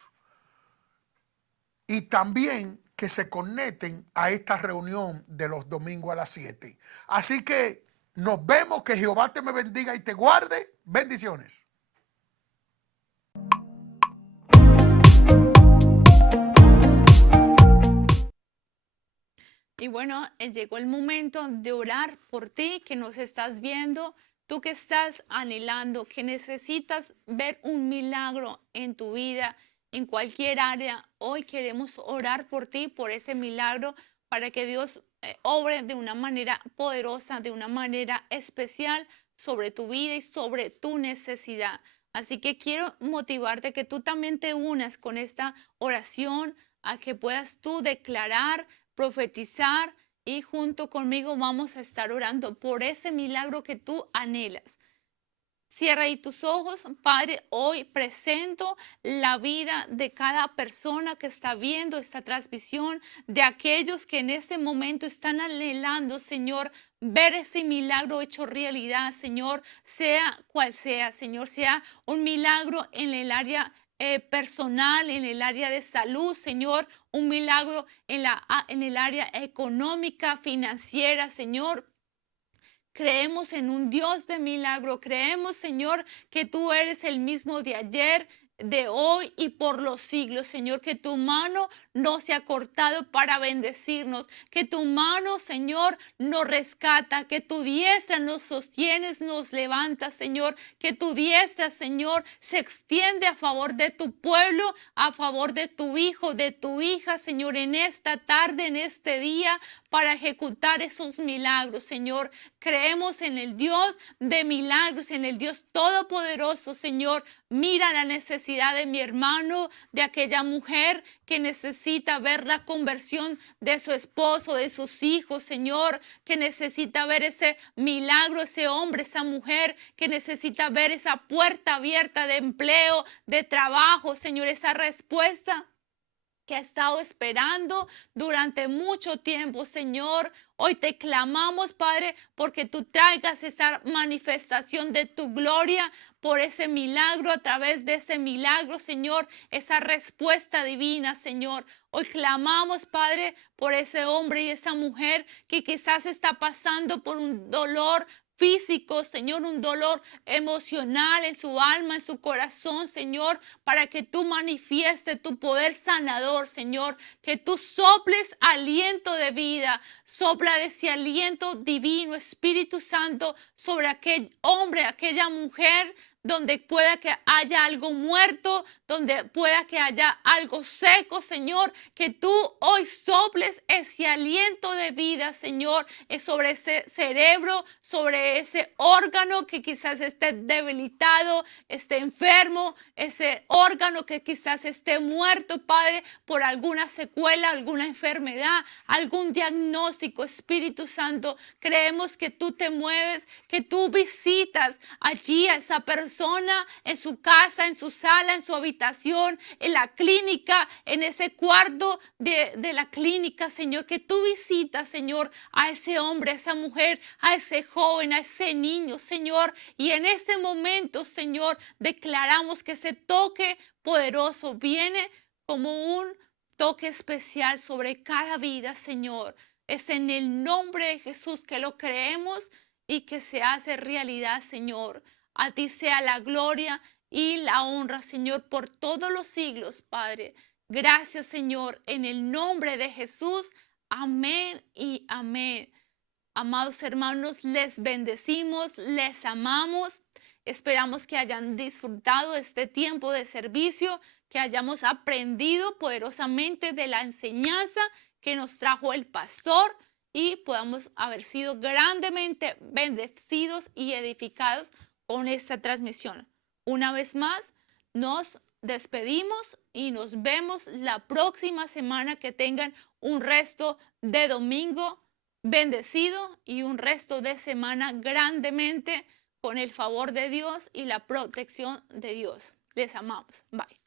Y también que se conecten a esta reunión de los domingos a las 7. Así que nos vemos, que Jehová te me bendiga y te guarde. Bendiciones. Y bueno, llegó el momento de orar por ti que nos estás viendo, tú que estás anhelando, que necesitas ver un milagro en tu vida, en cualquier área, hoy queremos orar por ti, por ese milagro, para que Dios obre de una manera poderosa, de una manera especial sobre tu vida y sobre tu necesidad. Así que quiero motivarte que tú también te unas con esta oración, a que puedas tú declarar, profetizar y junto conmigo vamos a estar orando por ese milagro que tú anhelas. Cierra ahí tus ojos, Padre. Hoy presento la vida de cada persona que está viendo esta transmisión, de aquellos que en ese momento están anhelando, Señor, ver ese milagro hecho realidad, Señor, sea cual sea, Señor, sea un milagro en el área personal, en el área de salud, Señor, un milagro en el área económica, financiera, Señor. Creemos en un Dios de milagro. Creemos, Señor, que tú eres el mismo de ayer, de hoy y por los siglos, Señor, que tu mano no se ha cortado para bendecirnos, que tu mano, Señor, nos rescata, que tu diestra nos sostiene, nos levanta, Señor, que tu diestra, Señor, se extiende a favor de tu pueblo, a favor de tu hijo, de tu hija, Señor, en esta tarde, en este día, para ejecutar esos milagros, Señor. Creemos en el Dios de milagros, en el Dios todopoderoso, Señor. Mira la necesidad de mi hermano, de aquella mujer que necesita ver la conversión de su esposo, de sus hijos, Señor, que necesita ver ese milagro, ese hombre, esa mujer, que necesita ver esa puerta abierta de empleo, de trabajo, Señor, esa respuesta que ha estado esperando durante mucho tiempo, Señor. Hoy te clamamos, Padre, porque tú traigas esa manifestación de tu gloria por ese milagro, a través de ese milagro, Señor, esa respuesta divina, Señor. Hoy clamamos, Padre, por ese hombre y esa mujer que quizás está pasando por un dolor físico, Señor, un dolor emocional en su alma, en su corazón, Señor, para que tú manifiestes tu poder sanador, Señor, que tú soples aliento de vida, sopla de ese aliento divino, Espíritu Santo, sobre aquel hombre, aquella mujer, donde pueda que haya algo muerto, donde pueda que haya algo seco, Señor, que tú hoy soples ese aliento de vida, Señor, sobre ese cerebro, sobre ese órgano que quizás esté debilitado, esté enfermo, ese órgano que quizás esté muerto, Padre, por alguna secuela, alguna enfermedad, algún diagnóstico. Espíritu Santo, creemos que tú te mueves, que tú visitas allí a esa persona, en su casa, en su sala, en su habitación, en la clínica, en ese cuarto de la clínica, Señor, que tú visitas, Señor, a ese hombre, a esa mujer, a ese joven, a ese niño, Señor, y en ese momento, Señor, declaramos que ese toque poderoso viene como un toque especial sobre cada vida, Señor. Es en el nombre de Jesús que lo creemos y que se hace realidad, Señor. A ti sea la gloria y la honra, Señor, por todos los siglos, Padre. Gracias, Señor, en el nombre de Jesús. Amén y amén. Amados hermanos, les bendecimos, les amamos. Esperamos que hayan disfrutado este tiempo de servicio, que hayamos aprendido poderosamente de la enseñanza que nos trajo el pastor y podamos haber sido grandemente bendecidos y edificados con esta transmisión. Una vez más, nos despedimos y nos vemos la próxima semana. Que tengan un resto de domingo bendecido y un resto de semana grandemente con el favor de Dios y la protección de Dios. Les amamos. Bye.